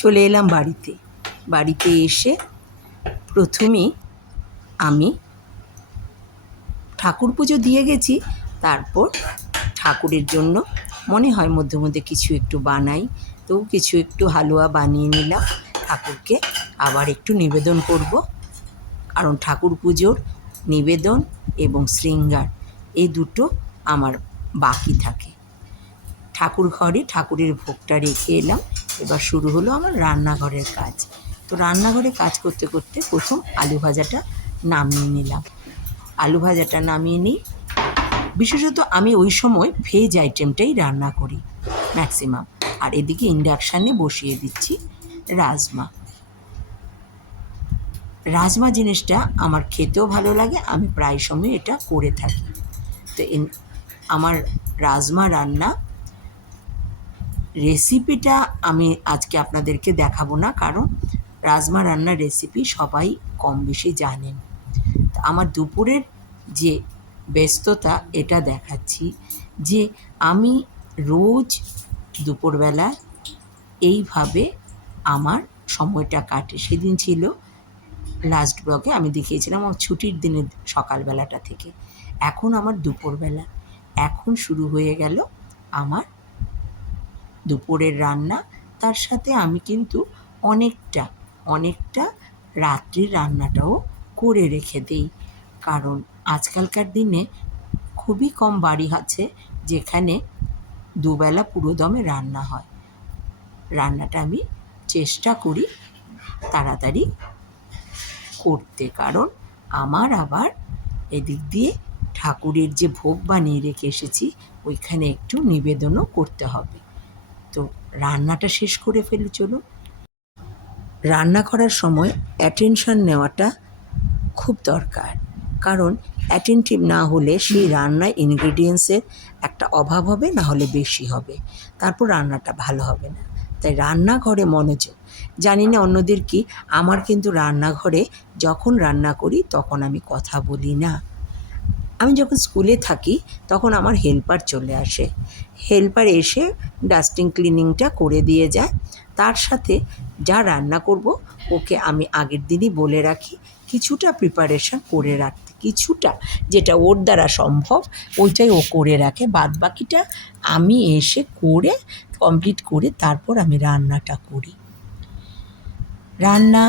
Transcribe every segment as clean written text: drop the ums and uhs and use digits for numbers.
চলে এলাম বাড়িতে। বাড়িতে এসে প্রথমেই আমি ঠাকুর পুজো দিয়ে গেছি। তারপর ঠাকুরের জন্য মনে হয় মধ্যে মধ্যে কিছু একটু বানাই, তো কিছু একটু হালুয়া বানিয়ে নিলাম। ঠাকুরকে আবার একটু নিবেদন করব, কারণ ঠাকুর পুজোর নিবেদন এবং শৃঙ্গার এই দুটো আমার বাকি থাকে। ঠাকুর ঘরে ঠাকুরের ভোগটা রেখে এলাম। এবার শুরু হলো আমার রান্নাঘরের কাজ। তো রান্নাঘরে কাজ করতে করতে প্রথম আলু ভাজাটা নামিয়ে নিলাম। আলু ভাজাটা নামিয়ে নিই। বিশেষত আমি ওই সময় ভেজ আইটেমটাই রান্না করি ম্যাক্সিমাম। আর এদিকে ইন্ডাকশানে বসিয়ে দিচ্ছি রাজমা। রাজমা জিনিসটা আমার খেতেও ভালো লাগে, আমি প্রায় সময় এটা করে থাকি। তো আমার রাজমা রান্না রেসিপিটা আমি আজকে আপনাদেরকে দেখাবো না, কারণ রাজমা রান্নার রেসিপি সবাই কম বেশি জানেন। আমার দুপুরের যে ব্যস্ততা এটা দেখাচ্ছি, যে আমি রোজ দুপুরবেলা এইভাবে আমার সময়টা কাটে। সেদিন ছিল লাস্ট ব্লগে আমি দেখিয়েছিলাম আমার ছুটির দিনের সকালবেলাটা থেকে। এখন আমার দুপুরবেলা, এখন শুরু হয়ে গেল আমার দুপুরের রান্না। তার সাথে আমি কিন্তু অনেকটা রাত্রির রান্নাটাও করে রেখে দিই, কারণ আজকালকার দিনে খুবই কম বাড়ি আছে যেখানে দুবেলা পুরোদমে রান্না হয়। রান্নাটা আমি চেষ্টা করি তাড়াতাড়ি করতে, কারণ আমার আবার এদিক দিয়ে ঠাকুরের যে ভোগ বানিয়ে রেখে এসেছি ওইখানে একটু নিবেদনও করতে হবে। তো রান্নাটা শেষ করে ফেলি চলুন। রান্না করার সময় অ্যাটেনশন নেওয়াটা খুব দরকার, কারণ অ্যাটেনটিভ না হলে সেই রান্নায় ইনগ্রেডিয়েন্টসের একটা অভাব হবে, না হলে বেশি হবে, তারপর রান্নাটা ভালো হবে না। তাই রান্নাঘরে মনোযোগ। জানি না অন্যদের কি, আমার কিন্তু রান্নাঘরে যখন রান্না করি তখন আমি কথা বলি না। আমি যখন স্কুলে থাকি তখন আমার হেল্পার চলে আসে, হেল্পার এসে ডাস্টিং ক্লিনিংটা করে দিয়ে যায়। তার সাথে যা রান্না করব ওকে আমি আগের দিনই বলে রাখি, কিছুটা প্রিপারেশান করে রাখতে, কিছুটা যেটা ওর দ্বারা সম্ভব ওইটাই ও করে রাখে, বাদবাকিটা আমি এসে করে কমপ্লিট করে তারপর আমি রান্নাটা করি। রান্না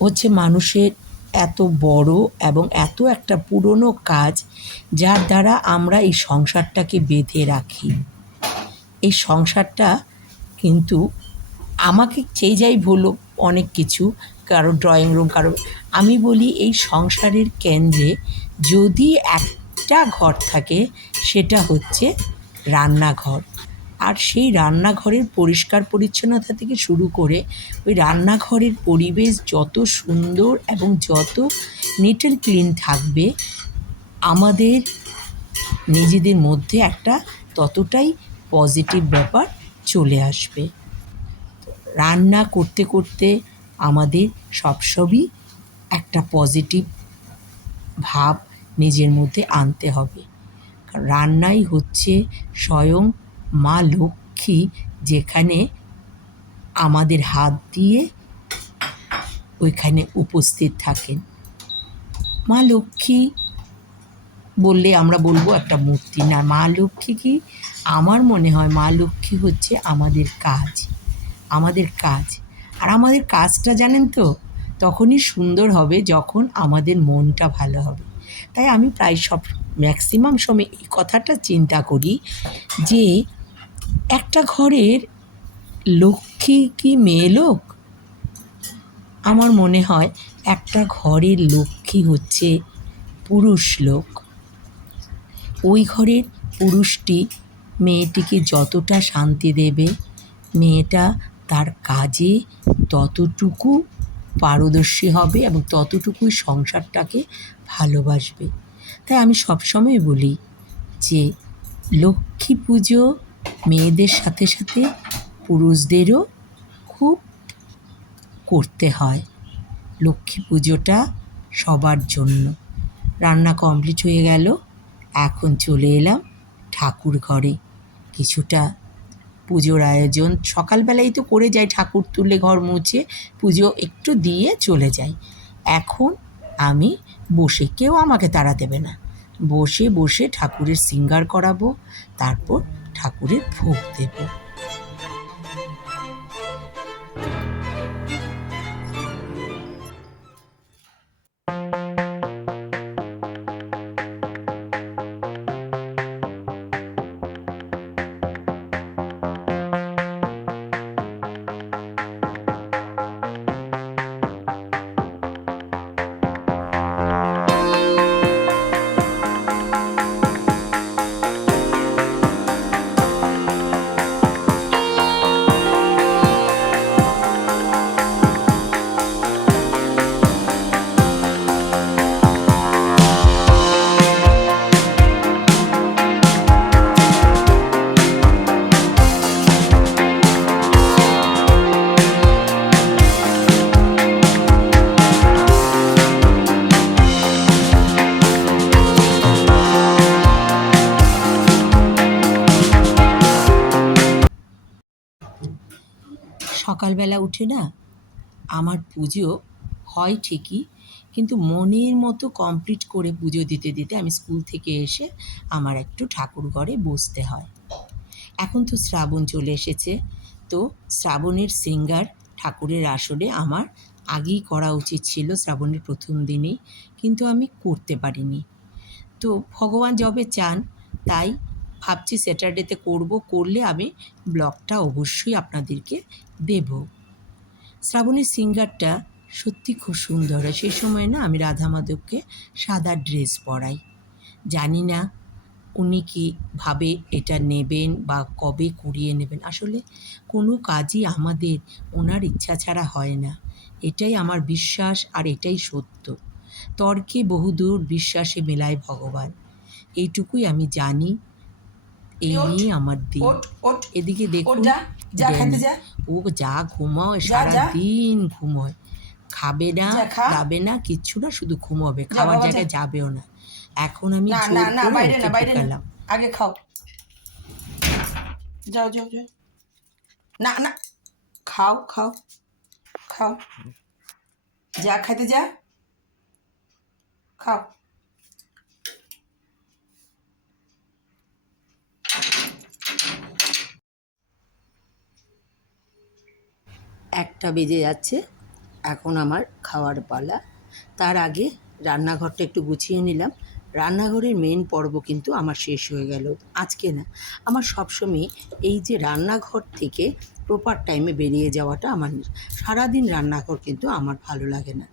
হচ্ছে মানুষের এত বড় এবং এত একটা পুরনো কাজ, যার দ্বারা আমরা এই সংসারটাকে বেঁধে রাখি। এই সংসারটা কিন্তু আমাকে চেয়ে যাই বলো অনেক কিছু, কারো ড্রয়িং রুম, কারো, আমি বলি এই সংসারের কেন্দ্রে যদি একটা ঘর থাকে সেটা হচ্ছে রান্নাঘর। আর সেই রান্নাঘরের পরিষ্কার পরিচ্ছন্নতা থেকে শুরু করে ওই রান্নাঘরের পরিবেশ যত সুন্দর এবং যত নিট অ্যান্ড ক্লিন থাকবে, আমাদের নিজেদের মধ্যে একটা ততটাই পজিটিভ ব্যাপার চলে আসবে। রান্না করতে করতে আমাদের সবসময়ই একটা পজিটিভ ভাব নিজের মধ্যে আনতে হবে। রান্নাই হচ্ছে স্বয়ং মা লক্ষ্মী, যেখানে আমাদের হাত দিয়ে ওইখানে উপস্থিত থাকেন। মা লক্ষ্মী বললে আমরা বলবো একটা মূর্তি না, মা লক্ষ্মী কি, আমার মনে হয় মা লক্ষ্মী হচ্ছে আমাদের কাজ। আর আমাদের কাজটা জানেন তো তখনই সুন্দর হবে যখন আমাদের মনটা ভালো হবে। তাই আমি প্রায় ম্যাক্সিমাম সময় এই কথাটা চিন্তা করি যে একটা ঘরের লক্ষ্মী কি মেয়ে লোক? আমার মনে হয় একটা ঘরের লক্ষ্মী হচ্ছে পুরুষ লোক। ওই ঘরের পুরুষটি মেয়েটিকে যতটা শান্তি দেবে, মেয়েটা তার কাজে ততটুকু পারদর্শী হবে এবং ততটুকুই সংসারটাকে ভালোবাসবে। তাই আমি সবসময় বলি যে লক্ষ্মী পুজো মেয়েদের সাথে সাথে পুরুষদেরও খুব করতে হয়। লক্ষ্মী পুজোটা সবার জন্য। রান্না কমপ্লিট হয়ে গেল, এখন চলে এলাম ঠাকুর ঘরে। কিছুটা পুজোর আয়োজন সকালবেলাই তো করে যাই, ঠাকুর তুলে ঘর মুছে পুজো একটু দিয়ে চলে যাই। এখন আমি বসে, কেউ আমাকে তাড়া দেবে না, বসে বসে ঠাকুরের শৃঙ্গার করাবো, তারপর ঠাকুরের ভোগ দেবো। সকালবেলা উঠে না আমার পুজো হয় ঠিকই, কিন্তু মনের মতো কমপ্লিট করে পুজো দিতে দিতে আমি স্কুল থেকে এসে আমার একটু ঠাকুর ঘরে বসতে হয়। এখন তো শ্রাবণ চলে এসেছে, তো শ্রাবণের শৃঙ্গার ঠাকুরের আসরে আমার আগেই করা উচিত ছিল, শ্রাবণের প্রথম দিনেই, কিন্তু আমি করতে পারিনি। তো ভগবান যবে চান তাই ভাবছি স্যাটারডেতে করব, করলে আমি ব্লগটা অবশ্যই আপনাদেরকে দেব। শ্রাবণীর সিঙ্গারটা সত্যি খুব সুন্দর হয়। সেই সময় না আমি রাধা মাধবকে সাদা ড্রেস পরাই। জানি না উনি কি ভাবে এটা নেবেন বা কবে করিয়ে নেবেন। আসলে কোনো কাজই আমাদের ওনার ইচ্ছা ছাড়া হয় না, এটাই আমার বিশ্বাস আর এটাই সত্য। তর্কে বহুদূর, বিশ্বাসে মেলায় ভগবান, এইটুকুই আমি জানি। এই নিয়ে আমার দিন। এদিকে দেখুন ড্যানি, ও যা ঘুমায়, সারাদিন ঘুমোয়, খাবে না দাবে না কিচ্ছু না, শুধু ঘুমোবে, খাওয়ার জায়গায় যাবেও না। এখন আমি জোর করে ওকে ঢুকালাম। আগে খাও, যাও যাও যাও, না না, খাও খাও খাও, যা খাইতে যা, খাও। একটা বেজে যাচ্ছে, এখন আমার খাওয়ার পালা। তার আগে রান্নাঘরটা একটু গুছিয়ে নিলাম। রান্নাঘরের মেন পর্ব কিন্তু আমার শেষ হয়ে গেল আজকে না, আমার সবসময় এই যে রান্নাঘর থেকে প্রপার টাইমে বেরিয়ে যাওয়াটা আমার, সারাদিন রান্নাঘর কিন্তু আমার ভালো লাগে না,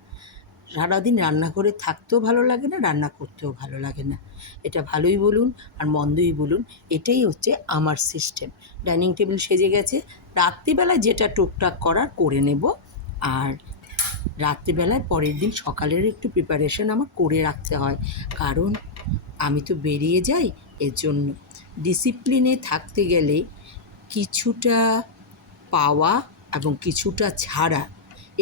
সারাদিন রান্নাঘরে থাকতেও ভালো লাগে না, রান্না করতেও ভালো লাগে না। এটা ভালোই বলুন আর মন্দই বলুন, এটাই হচ্ছে আমার সিস্টেম। ডাইনিং টেবিল সেজে গেছে, রাত্রিবেলায় যেটা টুকটাক করার করে নেব, আর রাত্রিবেলায় পরের দিন সকালের একটু প্রিপারেশন আমার করে রাখতে হয়, কারণ আমি তো বেরিয়ে যাই। এর জন্য ডিসিপ্লিনে থাকতে গেলে কিছুটা পাওয়া এবং কিছুটা ছাড়া,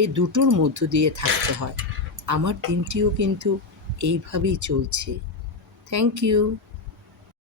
এই দুটোর মধ্য দিয়ে থাকতে হয়। আমার দিনটিও কিন্তু এইভাবেই চলছে। Thank you.